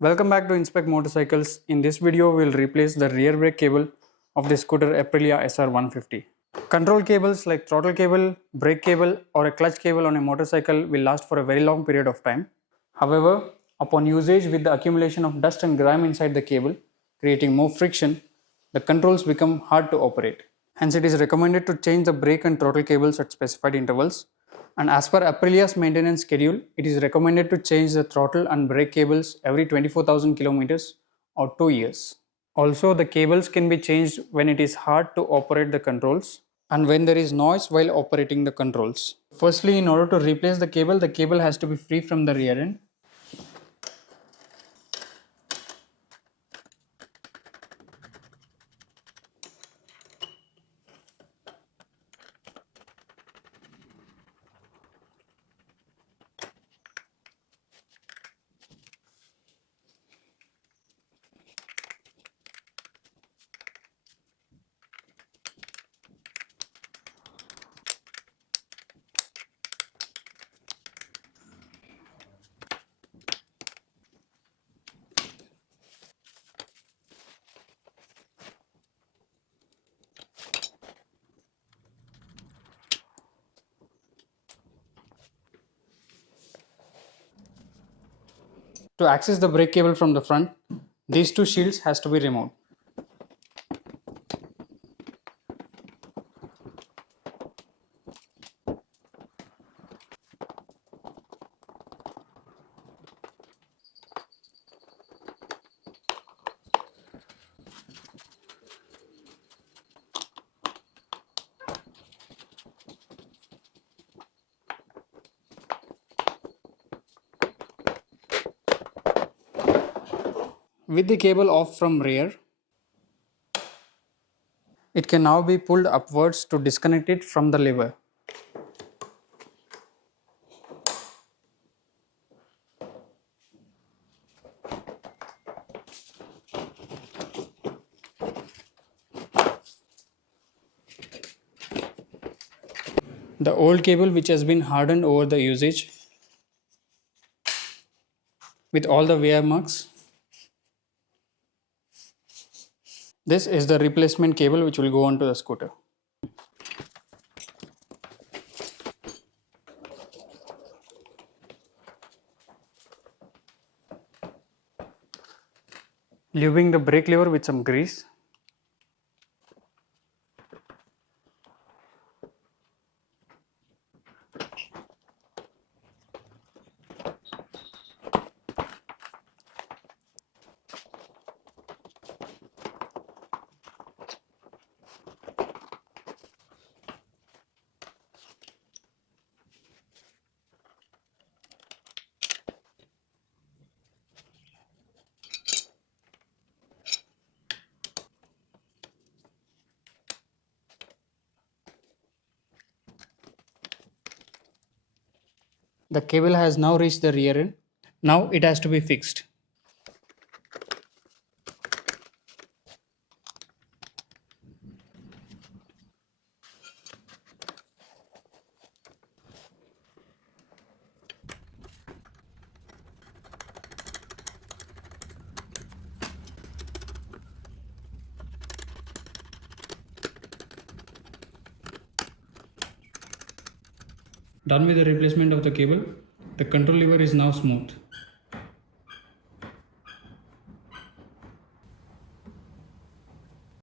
Welcome back to Inspect Motorcycles. In this video, we will replace the rear brake cable of the scooter Aprilia SR150. Control cables like throttle cable, brake cable or a clutch cable on a motorcycle will last for a very long period of time. However, upon usage with the accumulation of dust and grime inside the cable, creating more friction, the controls become hard to operate. Hence, it is recommended to change the brake and throttle cables at specified intervals. And as per Aprilia's maintenance schedule, it is recommended to change the throttle and brake cables every 24,000 kilometers or 2 years. Also, the cables can be changed when it is hard to operate the controls and when there is noise while operating the controls. Firstly, in order to replace the cable has to be free from the rear end. To access the brake cable from the front, these two shields has to be removed. With the cable off from rear, it can now be pulled upwards to disconnect it from the lever. The old cable which has been hardened over the usage with all the wear marks. This is the replacement cable which will go onto the scooter. Lubing the brake lever with some grease. The cable has now reached the rear end. Now it has to be fixed. Done with the replacement of the cable, the control lever is now smooth.